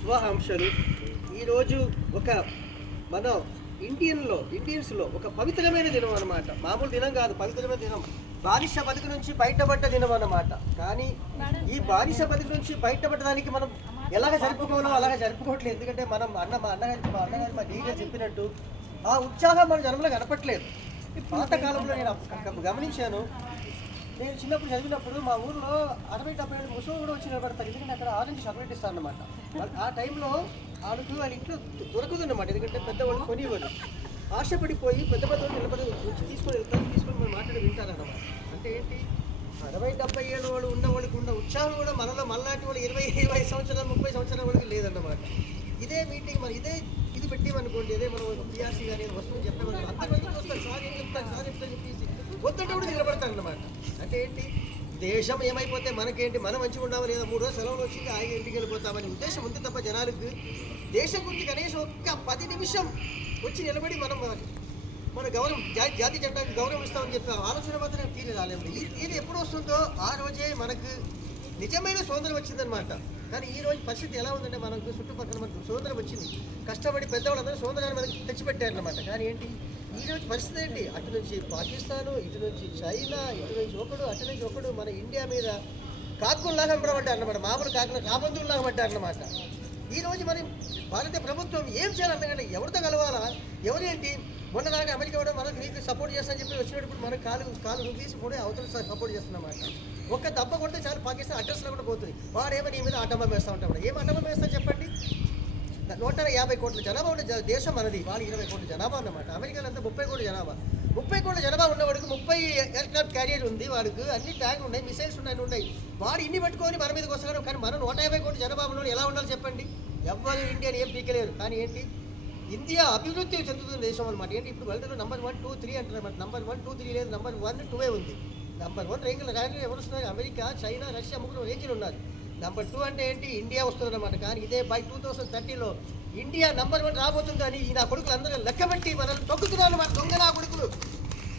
శుభాకాంక్షలు. ఈరోజు ఒక మన ఇండియన్స్లో ఒక పవిత్రమైన దినం అన్నమాట. మామూలు దినం కాదు, పవిత్రమైన దినం. బానిస బతుకు నుంచి బయటపడ్డ దినం అన్నమాట. కానీ ఈ బానిస బతుకు నుంచి బయటపడడానికి మనం ఎలాగ జరుపుకోవాలో అలాగ జరుపుకోవట్లేదు. ఎందుకంటే మనం మా అన్నగారు మా డీగా చెప్పినట్టు ఆ ఉత్సాహం మన జనంలో కనపట్లేదు. పాతకాలంలో నేను గమనించాను. నేను చిన్నప్పుడు చదివినప్పుడు మా ఊర్లో 60-70 ముసలు కూడా వచ్చి నిలబడతారు. ఎందుకంటే అక్కడ ఆరెంజ్ చాక్లెట్ ఇస్తారు అన్నమాట. ఆ టైంలో వాళ్ళకి వాళ్ళ ఇంట్లో దొరకదన్నమాట. ఎందుకంటే పెద్దవాళ్ళు కొనివ్వరు. ఆశపడిపోయి పెద్ద నిలబడి తీసుకొని మనం మాట్లాడి వింటారన్నమాట. అంటే ఏంటి, 60-70 ఏళ్ళ వాళ్ళు ఉన్న వాళ్ళకి ఉన్న ఉత్సాహం కూడా మనలో మళ్ళాంటి వాళ్ళు 20 సంవత్సరాలు 30 సంవత్సరాల వాళ్ళకి లేదన్నమాట. ఇదే మీటింగ్ మనం ఇది పెట్టామనుకోండి, అదే మనం పిఆర్సీ కానీ వస్తువులు చెప్పామనుకో, అంతమంది చూస్తారు. సార్ ఏం చెప్తాను చెప్పేసి వద్దంటే కూడా నిలబడతారన్నమాట. అంటే ఏంటి, దేశం ఏమైపోతే మనకేంటి, మనం మంచిగా ఉన్నామా లేదా, 3 రోజులు సెలవులు వచ్చింది హాయిగా ఇంటికి వెళ్ళిపోతామనే ఉద్దేశం ఉంది తప్ప జనాలకు దేశం గురించి కనీసం ఒక్క 10 నిమిషం వచ్చి నిలబడి మనం మన గౌరవం జాతి జెండాకి గౌరవం ఇస్తామని చెప్పి ఆలోచన మాత్రం తీరి రాలేదు. ఇది ఎప్పుడు వస్తుందో ఆ రోజే మనకు నిజమైన స్వాతంత్రం వచ్చిందనమాట. కానీ ఈ రోజు పరిస్థితి ఎలా ఉందంటే, మనకు చుట్టుపక్కల మనకు స్వాతంత్రం వచ్చింది, కష్టపడి పెద్దవాళ్ళందరూ స్వాతంత్రాన్ని మనకి తెచ్చిపెట్టారనమాట. కానీ ఏంటి ఈ రోజు పరిస్థితి ఏంటి, అటు నుంచి పాకిస్తాను, ఇటు నుంచి చైనా, ఇటు నుంచి ఒకడు, అటు నుంచి ఒకడు మన ఇండియా మీద కాకుల్లాగా పడ్డారు అన్నమాట. మామూలు కాకులు రాబందుల్లాగా పడ్డారన్నమాట. ఈ రోజు మరి భారతీయ ప్రభుత్వం ఏం చేయాలంటే, ఎవరితో కలవాలా, ఎవరేంటి, మొన్న దాకా అమెరికా కూడా మనకు నీకు సపోర్ట్ చేస్తానని చెప్పి వచ్చినప్పుడు మనకు కాలు తీసి కూడా అవతల సపోర్ట్ చేస్తున్నమాట. ఒక్క దెబ్బ కొడితే చాలు పాకిస్తాన్ అడ్రస్లో కూడా పోతుంది. వాడేమో నీ మీద ఆటంబం వేస్తూ ఉంటాడు. ఏం ఆటంబం వేస్తా చెప్పండి. 150 కోట్ల జనాభా ఉన్న దేశం మనది, వాళ్ళు 20 కోట్ల జనాభా అన్నమాట. అమెరికాలో అంతా 30 కోట్ల జనాభా. 30 కోట్ల జనాభా ఉన్నవాడికి 30 ఎయిర్క్రాఫ్ట్ క్యారియర్ ఉంది, వాడికి అన్ని ట్యాంక్ ఉన్నాయి, మిసైల్స్ ఉన్నాయి. వాడు ఇన్ని పెట్టుకొని మన మీదకి వస్తున్నారు. కానీ మనం 150 కోట్ల జనాభాలో ఎలా ఉండాలి చెప్పండి. ఎవ్వరు ఇండియాని ఏం పీకలేరు. కానీ ఏంటి, ఇండియా అభివృద్ధి చెందుతున్న దేశం అనమాట. ఏంటి, ఇప్పుడు వరల్డ్లో నెంబర్ 1, 2, 3 అంటారన్నమాట. నెంబర్ 1, 2, 3 లేదు, నెంబర్ 1, 2 ఉంది. నెంబర్ 1 ర్యాంకులు ఎవరు వస్తున్నారు, అమెరికా, చైనా, రష్యా, 3 రేంజ్లు ఉన్నారు. నెంబర్ 2 అంటే ఏంటి, ఇండియా వస్తుందన్నమాట. కానీ ఇదే బై 2030లో ఇండియా నెంబర్ 1 రాబోతుందని ఈ నా కొడుకులు అందరూ లెక్కబెట్టి మనల్ని తొక్కుతున్నారు. మన దొంగ నా కొడుకులు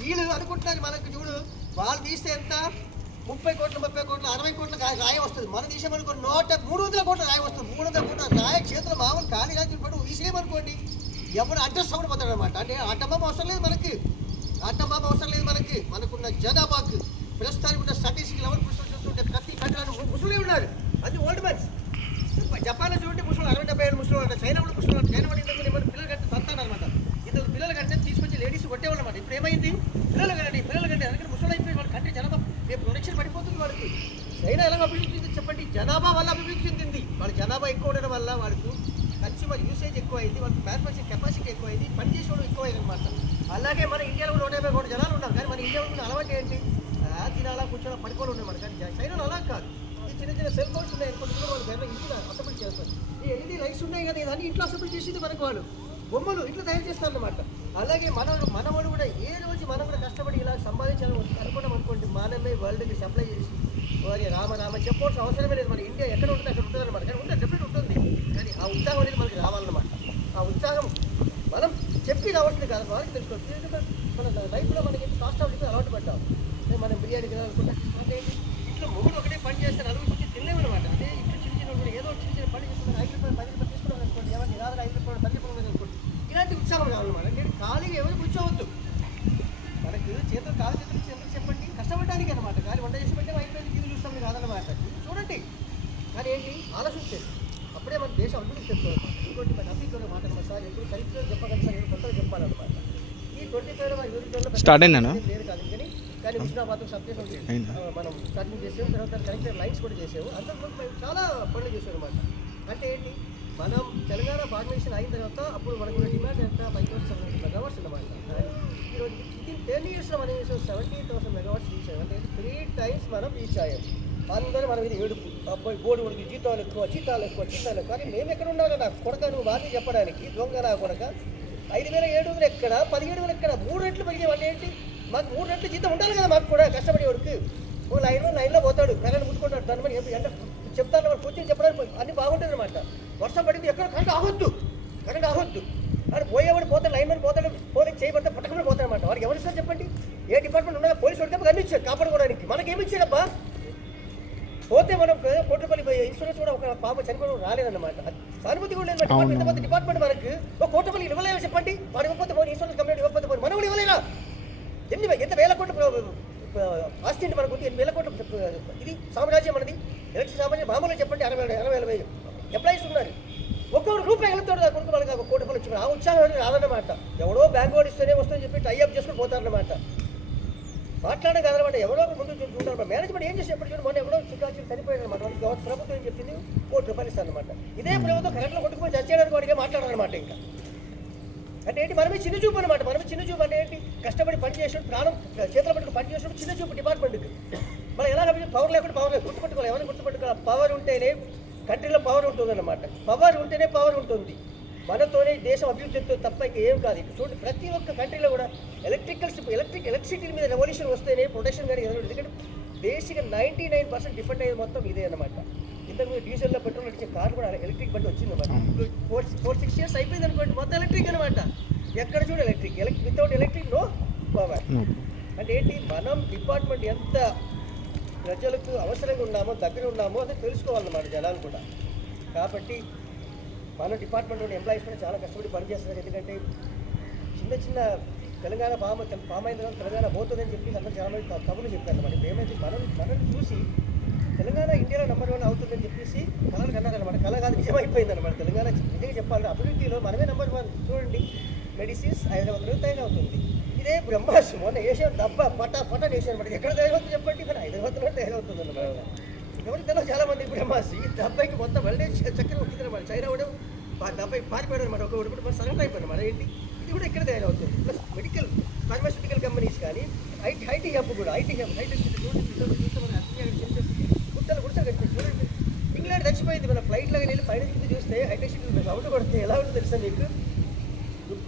వీళ్ళు అనుకుంటున్నారు. మనకు చూడు, వాళ్ళు తీస్తే ఎంత 30 కోట్లు, 30 కోట్లు, 60 కోట్ల రాయి వస్తుంది. మన దేశం అనుకో 300 కోట్ల రాయి వస్తుంది. 300 కోట్ల రాయి చేతులు మామూలు ఖాళీ రాజు పడు విషయమనుకోండి, ఎవరు అడ్రస్ అవ్వడం పోతాడు అనమాట. అంటే ఆటంబాబు అవసరం లేదు మనకి, ఆటంబాబు అవసరం లేదు మనకి. మనకున్న జనాభాకు ప్రస్తుతానికి ఉన్న స్టాటిస్టిక్ లెవెల్ చూస్తుంటే ప్రతి కంట్రీలో ముసలి ఉన్నారు. అది ఓల్డ్ మ్యాన్స్. జపాన్లో చూడండి ముసలు 60-70 ఏళ్ళు ముసలు అంటారు. చైనా కూడా ముసలు అంటారు. చైనా కూడా ఇంతకు ఏమైనా పిల్లలు కంటే సంతానం అనమాట. ఇంతకు పిల్లలు కంటే తీసుకొచ్చి లేడీస్ కొట్టేవాళ్ళు అనమాట. ఇప్పుడు ఏమైంది, పిల్లలు కంటే అందుకని ముసలు అయిపోయి వాళ్ళ కంట్రీ జనాభా ప్రొడక్షన్ పడిపోతుంది. వాళ్ళకి చైనా ఎలా అభివృద్ధి చెందింది చెప్పండి, జనాభా వల్ల అభివృద్ధి చెందింది. వాళ్ళ జనాభా ఎక్కువ ఉండడం వల్ల వాళ్ళకు కన్స్యూమర్ యూసేజ్ ఎక్కువ అయింది, వాళ్ళకి మ్యానుఫ్యాక్చరింగ్ కెపాసిటీ ఎక్కువ అయింది, పని చేసేవాడు ఎక్కువ అయింది అనమాట. అలాగే మన ఇండియాలో కూడా 150 కోట్ల జనాలు ఉన్నారు. కానీ మన ఇండియాలో ఉన్న అలవాటు ఏంటి, తినాలా కూర్చోలా పడుకోవాలి ఉన్నాయి. కానీ చైనాలో అలా కాదు. ఈ చిన్న సెల్ ఫోన్స్ ఉన్నాయి అనుకుంటే వాళ్ళు గర్భ ఇంట్లో అసెంబ్లీ చేస్తారు. ఈ ఎల్ఈడి లైట్స్ ఉన్నాయి కదా, ఇవన్నీ ఇంట్లో అసెంబ్లీ చేసింది మనకు. వాళ్ళు బొమ్మలు ఇంట్లో తయారు చేస్తారు అన్నమాట. అలాగే మనవాడు కూడా ఏ రోజు మనం కూడా కష్టపడి ఇలా సంపాదించాలని అనుకున్నాం అనుకోండి, మనమే వరల్డ్కి సప్లై చేసి వారి రామ చెప్పవలసిన అవసరమే లేదు. మన ఇండియా ఎక్కడ ఉంటుంది అక్కడ ఉంటుంది అనమాట. కానీ ఉంటే డెఫినెట్ ఉంటుంది. కానీ ఆ ఉత్సాహం అనేది మనకి రావాలన్నమాట. ఆ ఉత్సాహం మనం చెప్పి రావాల్సింది కాదు, వాళ్ళకి తెలుసుకోవచ్చు. మన లైఫ్లో మనకి కాస్ట్ ఆఫ్ లివింగ్ అలవాటు పడ్డాం. మనం బిర్యానీ తినాలనుకుంటా అంటే ఇంట్లో మొగుడు ఒకటే పని చేస్తే నలుగురు గురించి తినలేమన్నమాట. అంటే ఇంట్లో చిన్న ఏదో చిన్న పని చేసుకుంటారు. 5 రూపాయలు 10 రూపాయలు తీసుకున్నాం అనుకోండి, ఎవరికి రాదు 5 రూపాయలు 10 రూపాయలు అనుకోండి. ఇలాంటి ఉత్సాహం కావాలన్నమాట. నేను ఖాళీగా ఎవరు కూర్చోవద్దు. మనకు కాలు చేతులు చెప్పండి కష్టపడడానికి అనమాట. కానీ వంట చేసి పెట్టే అయిపోయింది టీవీ చూస్తాం కాదన్నమాట. చూడండి, కానీ ఏంటి ఆలోచించేది, అప్పుడే మన దేశం అభివృద్ధి చెప్తారన్నమాట. ఇంకోటి మన అభివృద్ధి మాట సార్ ఎప్పుడు చరిత్ర చెప్పగలి సార్ కొత్తగా చెప్పాలన్నమాట. ఈ 25 స్టార్ట్ అయినా లేదు కాదు. కానీ హుస్నాబాద్ సబ్జెక్ట్ మనం స్టార్టింగ్ చేసాము. తర్వాత కనెక్టర్ లైన్స్ కూడా చేసాము. అంతకుముందు మేము చాలా పనులు చేసాం అనమాట. అంటే ఏంటి, మనం తెలంగాణ ఫార్మేషన్ అయిన తర్వాత అప్పుడు మనకు డిమాండ్ ఎంత 5,070 మెగావాట్స్ అన్నమాట. ఈరోజు వితిన్ 10 ఇయర్స్లో మనం 70,000 మెగావాట్స్ రీచ్ అయ్యాం. అంటే 3 టైమ్స్ మనం రీచ్ అయ్యాం. అందరూ మనం ఇది ఏడుపు, అబ్బాయి బోర్డు ఉడికి జీతాలు ఎక్కువ. కానీ మేము ఎక్కడ ఉండాలి నాకు కొడక, నువ్వు బాగా చెప్పడానికి దొంగ నా కొడక. 5,700 ఎక్కడ, 17,000 ఎక్కడ, 3 రెట్లు పెరిగాం. అంటే ఏంటి, మాకు 3 రెట్లు జీతం ఉండాలి కదా మాకు కూడా కష్టపడేవాడికి. ఒక లైన్లో పోతాడు, కరెంట్ ముట్టుకుంటాడు. దాని మరి అంటే చెప్తాను వాడు కూర్చొని చెప్పడానికి అన్ని బాగుంటుంది అనమాట. వర్షం పడింది ఎక్కడ కరెంట్ ఆగొద్దు అని పోయేవాడు పోతాడు, లైన్ మీద పోతాడు, పోలీసు చేయబడితే పట్టకుండా పోతాడు అనమాట. వాడికి ఎవరు ఇస్తారు చెప్పండి, ఏ డిపార్ట్మెంట్ ఉన్నా పోలీసు వాడికి అన్ని ఇచ్చారు కాపాడుకోవడానికి. మనకేమి ఇచ్చాడబ్బా, పోతే మనం కోటి రూపాయలు ఇన్సూరెన్స్ కూడా ఒక పాప చనిపోవడం రాలేదన్నమాట. సానుభూతి కూడా లేదు. ఇంతమంది డిపార్ట్మెంట్ మనకు ఒక కోటి రూపాయలు ఇవ్వలేవు చెప్పండి. వాడు ఇవ్వకపోతే పోయి ఇన్సూరెన్స్ కంప్లైంట్ ఇవ్వకపోతే పోయి మనం కూడా ఇవ్వలేదా? ఎంత వేల కోట్లు ఆస్తి మనకు ఉంది, 8,000 కోట్లు. ఇది సామ్రాజ్యం మనది, ఎలక్ట్రిక్ సామ్రాజ్యం. మామూలుగా చెప్పండి 60,000 ఎంప్లాయీస్ ఉన్నారు. ఒక్కొక్క రూపాయి వెళ్తాడు నా కొడుకు వాళ్ళకి ఒక కోటి రూపాయలు వచ్చి ఆ ఉత్సాహం రాదన్నమాట. ఎవడో బ్యాంక్ వాడు ఇస్తేనే వస్తుందని చెప్పి టైఅప్ చేసుకుని పోతారన్నమాట. మాట్లాడడం కాదనమాట. ఎవరో ముందు చూడాలన్నమాట. మేనేజ్మెంట్ ఏం చేసి ఎప్పుడు చూడండి, మొన్న ఎవరో చికాచి చనిపోయారనమాట. వాళ్ళకి ప్రభుత్వం ఏం చెప్పింది, కోటి రూపాయలు ఇస్తారనమాట. ఇదే ప్రభుత్వం కరెక్ట్లో కొట్టుకుపోయి చచ్చేయడానికి వాడిగా మాట్లాడాలన్నమాట. ఇంకా అంటే ఏంటి, మనమే చిన్న చూపు అనమాట. మనమే చిన్న చూపు అంటే ఏంటి, కష్టపడి పని చేసినప్పుడు ప్రాణం చేతులు పట్టుకుని పని చేసినప్పుడు చిన్న చూపు డిపార్ట్మెంట్కి. మనం ఎలా పవర్ లేకుండా పవర్ గుర్తుపెట్టుకోవాలి. ఎవరిని గుర్తుపెట్టుకోవాలి? పవర్ ఉంటేనే కంట్రీలో పవర్ ఉంటుందన్నమాట. పవర్ ఉంటేనే పవర్ ఉంటుంది. మనతోనే దేశం అభివృద్ధి చెందుతుంది తప్ప ఇంకా ఏం కాదు. ఇక్కడ చూడండి, ప్రతి ఒక్క కంట్రీలో కూడా ఎలక్ట్రిసిటీ మీద రెవల్యూషన్ వస్తేనే ప్రొటెక్షన్ కానీ ఎదురు. ఎందుకంటే బేసిక్గా 99% డిపెండ్ అయ్యేది మొత్తం ఇదే అనమాట. ఇంతకు డీజిల్లో పెట్రోల్ నడిచే కార్ కూడా ఎలక్ట్రిక్ బండి వచ్చింది అనమాట. 4-6 years అయిపోయింది అనుకోండి, మొత్తం ఎలక్ట్రిక్ అనమాట. ఎక్కడ చూడ electric. Without electric no power. అంటే ఏంటి, మనం డిపార్ట్మెంట్ ఎంత ప్రజలకు అవసరంగా ఉన్నామో దగ్గర ఉన్నామో అది తెలుసుకోవాలన్నమాట జనాలు కూడా. కాబట్టి మన డిపార్ట్మెంట్ ఎంప్లాయీస్ కూడా చాలా కష్టపడి పనిచేస్తున్నారు. ఎందుకంటే చిన్న తెలంగాణ ఫామ్ అయిన తర్వాత తెలంగాణ పోతుందని చెప్పి అందరూ చాలా మంది కబుర్లు చెప్పారు అనమాట. ఇప్పుడు ఏమైతే మనల్ని చూసి తెలంగాణ ఇండియాలో నెంబర్ 1 అవుతుందని చెప్పేసి కళలు కన్నారనమాట. కళ కాదు, నిజమైపోయింది అనమాట. తెలంగాణ నిజంగా చెప్పాలంటే అభివృద్ధిలో మనమే నెంబర్ 1. చూడండి, మెడిసిన్స్ హైదరాబాద్లో తయారవుతుంది. ఇదే బ్రహ్మాస్త్రం మొన్న ఏషియన్ దెబ్బ పట నేషన్ అనమాట. ఎక్కడ తయారవుతుంది చెప్పండి, మన హైదరాబాద్లో తయారవుతుంది అన్నమాట. ఎవరికి తెలియదు చాలా మంది బ్రహ్మాస్త్రం. ఈ డబ్బాయికి మొత్తం వరల్డ్ చక్కెర ఉంటుంది అనమాట. చైనా కూడా డబ్బాయి పారిపోయాడు అనమాట. ఒక ఒకటి సగం అయిపోయింది అనమాట. ఏంటి, ఇది కూడా ఇక్కడ తయారవుతుంది. ప్లస్ మెడికల్ ఫార్మాస్యూటికల్ కంపెనీస్ కానీ ఐటీ హబ్ కూడా గుట్టలు కట్టి చూడండి. ఇంగ్లాండ్ చచ్చిపోయింది. మన ఫ్లైట్లో వెళ్ళి పైన కింద చూస్తే హైటెక్ సిటీ అవుట్ కొడితే ఎలా ఉంటుంది తెలుసా మీకు?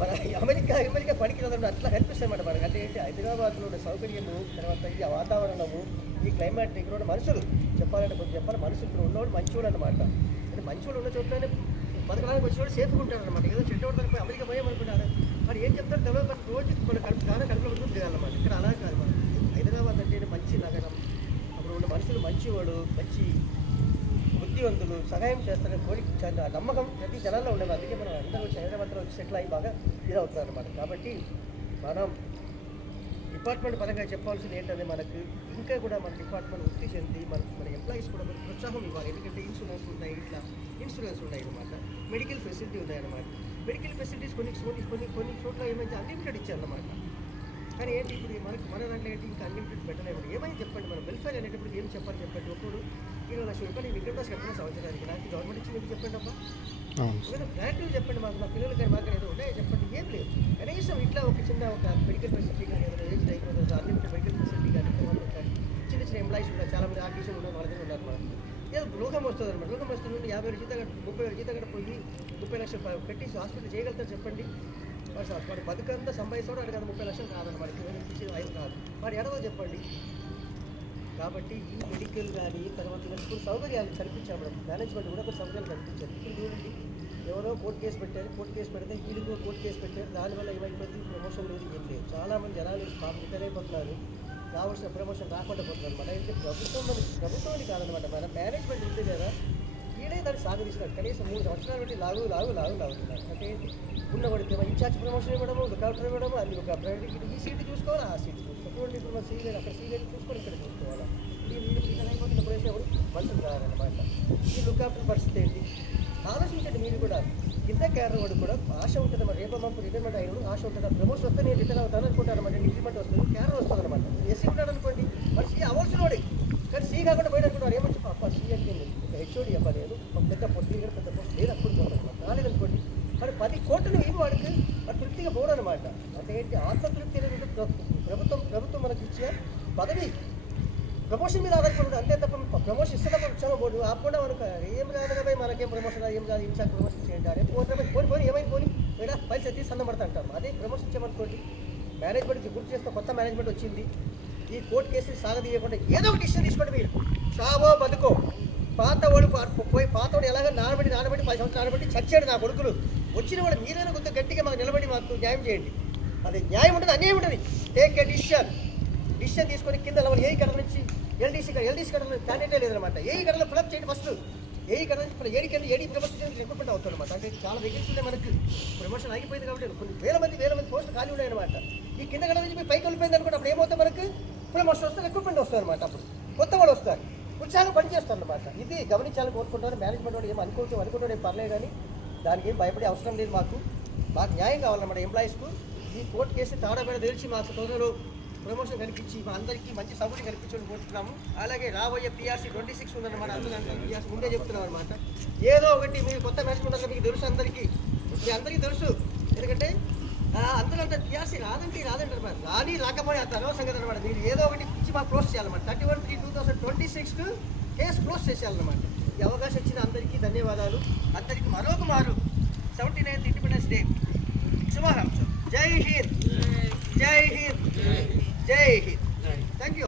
మన అమెరికా పనికి రావడం అట్లా కనిపిస్తుంది అనమాట మనకి. అంటే ఏంటి, హైదరాబాద్లో ఉన్న సౌకర్యము, తర్వాత ఈ వాతావరణము, ఈ క్లైమేట్, ఇక్కడ ఉన్న మనుషులు చెప్పాలంటే కొంచెం చెప్పాలి. మనుషులు ఇక్కడ ఉన్నవాడు మంచివాడు అనమాట. అంటే మంచివాడు ఉన్న చోట్లనే బతకడానికి వచ్చినవాడు సేఫ్గా ఉంటాడు అనమాట. ఏదో చెట్టు పడితే అమెరికా పోయామనుకుంటారు. మరి ఏం చెప్తారు తెలియదు. రోజు మన కడుపులో ఉంటుంది అన్నమాట. ఇక్కడ అలా కాదు. మనం హైదరాబాద్ అంటే మంచి నగరం. అప్పుడు ఉన్న మనుషులు మంచివాడు, మంచి బుద్ధివంతులు, సహాయం చేస్తారని కోరిక నమ్మకం ప్రతి జనాల్లో ఉండేది. అందుకే మనం అందరూ వచ్చి హైదరాబాద్లో వచ్చి సెటిల్ అయ్యి బాగా ఇదవుతున్నారు అనమాట. కాబట్టి మనం డిపార్ట్మెంట్ పరంగా చెప్పాల్సింది ఏంటంటే, మనకు ఇంకా కూడా మన డిపార్ట్మెంట్ వృద్ధి చెంది మన ఎంప్లాయీస్ కూడా మనకు ప్రోత్సాహం ఇవ్వాలి. ఎందుకంటే ఇన్సూరెన్స్ ఉన్నాయి అనమాట. మెడికల్ ఫెసిలిటీ ఉన్నాయన్నమాట. మెడికల్ ఫెసిలిటీస్ కొన్ని చోట్ల ఏమైతే అన్లిమిటెడ్ ఇచ్చారన్నమాట. కానీ ఏంటి, ఇప్పుడు మన దాంట్లో ఏంటి, ఇంకా అన్లిమిటెడ్ పెట్టలేము. ఏమైనా చెప్పండి, మన వెల్ఫేర్ అనేటప్పుడు ఏం చెప్పండి. ఒకడు 20 లక్షల రూపాయలు విద్యుత్ కట్టిన సంవత్సరానికి నాకు గవర్నమెంట్ ఇచ్చి మీకు చెప్పండి అబ్బా. ఏదో గ్రాంటివ్ చెప్పండి మాకు, మా పిల్లలు కానీ మాకు ఏదో ఉంటాయి చెప్పండి. ఏం లేదు, కనీసం ఇట్లా ఒక మెడికల్ ఫెసిలిటీ కానీ, ఏదైనా ఏజ్ అయిపోతుంది అన్లిమిటెడ్ మెడికల్ ఫెసిలిటీ కానీ, చిన్న ఎంప్లాయీస్ ఉన్నారు, చాలా మంది ఆర్టీసీలు ఉన్నారు, వాళ్ళ దగ్గర ఉన్నారు. ఏదో రోగం వస్తుంది అనమాట. రోగం వస్తుంది 50,000 జీతం 30,000 జీతం కూడా పోయి 30 లక్షలు పెట్టి హాస్పిటల్ చేయగలుగుతారు చెప్పండి. వాడి బతుకంతా సంపాదిస్తాడు. అది కదా 30 లక్షలు కాదన్నమాట. ఐదు కాదు, వాడు ఎడవో చెప్పండి. కాబట్టి ఈ మెడికల్ కానీ తర్వాత కొన్ని సౌకర్యాలు కల్పించాము. మేనేజ్మెంట్ కూడా కొన్ని సౌకర్యాలు కల్పించారు. ఇప్పుడు చూడండి, ఎవరో కోర్టు కేసు పెడితే వీళ్ళకి కోర్టు కేసు పెట్టారు. దానివల్ల ఏమైపోతుంది, ప్రమోషన్ లేదు, ఏం లేదు. చాలామంది జనాలు రిటైర్ అయిపోతున్నారు, రావాల్సిన ప్రమోషన్ రాకుండా పోతున్నారు అనమాట. అయితే ప్రభుత్వాన్ని కాదనమాట, మన మేనేజ్మెంట్ ఉంది కదా, ఈడే దాన్ని సాగదీస్తున్నారు. కనీసం 3 సంవత్సరాల నుండి లాగుతున్నారు. అంటే ఉన్నవాడికి ఇన్ఛార్జ్ ప్రమోషన్ ఇవ్వడము, లుకౌటర్ ఇవ్వడము, అది ఒక ప్రైవేట్ ఈ సీట్ చూసుకోవాలి, ఆ సీట్ చూసుకోవాలి. ఇప్పుడు మన సీనియర్ అక్కడ సీనియర్ చూసుకొని ఇక్కడ చూసుకోవాలి. అయిపోతున్నప్పుడు ఎవరు మనుషులు రారన్నమాట. ఈ లుకౌటర్ పరిస్థితి ఏంటి ఆలోచించండి మీరు కూడా. కింద క్యాడర్ వాడు కూడా ఆశ ఉంటుంది. మరి రేపు మాకు రిటైర్మెంట్ అయిన ఆశ ఉంటుంది. ప్రమోషన్ వస్తే నేను రిటైర్ అవుతాను అనుకుంటాను అనమాట. ఇంక్రిమెంట్ వస్తుంది, క్యాడర్ వస్తుంది అనమాట. ఎస్సీ ఉన్నాడు అనుకోండి, మరి సీ అవ్వాల్సిన వాడే. కానీ సీ కాకుండా పోయిన అనుకుంటారు. ఏమని చెప్పి అప్ప సీ అంటే ఒక హెచ్ఓడి అవ్వలేదు, ఒక పెద్ద పొట్టి పెద్ద పోస్ట్ లేదు అనుకుంటున్నాను. రాలేదనుకోండి, మరి 10 కోట్లు ఇవి వాడికి మరి తృప్తిగా పోవడం అనమాట. అంటే ఏంటి, ఆత్మతృప్తి అనేది ప్రభుత్వం మనకి ఇచ్చే పదవి ప్రమోషన్ మీద ఆధారపడదు అంతే తప్ప. ప్రమోషన్ ఇస్తున్నప్పుడు వచ్చామో బోర్డు ఆపకుండా మనకు ఏం రాదు కదా, మనకేం ప్రమోషన్ ఏం కాదు, ఇన్ఛార్జ్ ప్రమోషన్ చేయండి అనే పోని ఏమైనా పోని లేదా పైసలు తీసి సన్నబడతా అంటారు. అదే ప్రమోషన్ ఇచ్చామనుకోండి, మేనేజ్మెంట్కి గుర్తు చేస్తే కొత్త మేనేజ్మెంట్ వచ్చింది, ఈ కోర్టు కేసులు సాగదీయకుండా ఏదో ఒక డిసిషన్ తీసుకోండి. మీరు చావో బతుకో, పాతవాడు ఎలాగో నానబెట్టి 10 సంవత్సరాలు నానబెట్టి చచ్చాడు నా కొడుకులు. వచ్చిన వాడు మీరైనా కొంత గట్టిగా మాకు నిలబడి మాకు న్యాయం చేయండి. అది న్యాయం ఉంటుంది, అన్యాయం ఉంటుంది. టేక్ ఏ డిసిషన్ తీసుకొని కింద లెవెల్ ఏ ఇక్కడ నుంచి ఎల్డీసీ కడలో క్యాండిడేటే లేదనమాట. ఏఈ కడలో ఫిలప్ చేయండి ఫస్ట్. ఏఈ కడ నుంచి ఏడీ ప్రమోషన్ రిక్రూట్మెంట్ అవుతుందన్నమాట. అంటే చాలా వేకెన్సీ ఉన్నాయి మనకి. ప్రమోషన్ ఆగిపోయింది కాబట్టి కొన్ని వేల మంది పోస్టులు ఖాళీ ఉన్నాయన్నమాట. ఈ కింద కడ నుంచి పైకి వెళ్ళిపోయింది అనుకుంటే అప్పుడు ఏమవుతుంది, మనకు ప్రమోషన్ వస్తే రిక్రూట్మెంట్ వస్తుంది అనమాట. అప్పుడు కొత్త వాళ్ళు వస్తారు, ఉత్సాహంగా పనిచేస్తారు అనమాట. ఇది గమనించాలని కోరుకుంటాను. మేనేజ్మెంట్ వాడు ఏం అనుకుంటాడు ఏం పర్లేదు, కానీ దానికి ఏం భయపడే అవసరం లేదు. మాకు న్యాయం కావాలన్నమాట. ఎంప్లాయీస్కు ఈ కోర్టు కేసు తాడాబేడ తెలిసి మాకు తొందరలో ప్రమోషన్ కల్పించి మా అందరికీ మంచి సౌకర్యం కల్పించడం కోరుతున్నాము. అలాగే రాబోయే PRC 26 ఉందన్నమాట. అందరూ PRC ముందే చెప్తున్నాం అనమాట. ఏదో ఒకటి మీరు కొత్త మేనేజ్మెంట్ అంతా మీకు తెలుసు, మీ అందరికీ తెలుసు. ఎందుకంటే అందరూ అంతా PRC రాదంటారు మరి. రాకపోయి అంత అనవ సంగతి అనమాట. మీరు ఏదో ఒకటి ఇచ్చి మాకు క్లోజ్ చేయాలన్నమాట. 31/3/2026 కేసు క్లోజ్ చేసేయాలన్నమాట. ఈ అవకాశం ఇచ్చిన అందరికీ ధన్యవాదాలు. అందరికీ మరొక మారు 79th ఇండిపెండెన్స్ డే శుభాకాంక్షలు. జై హింద్, జై హింద్, జై హింద్. Thank you.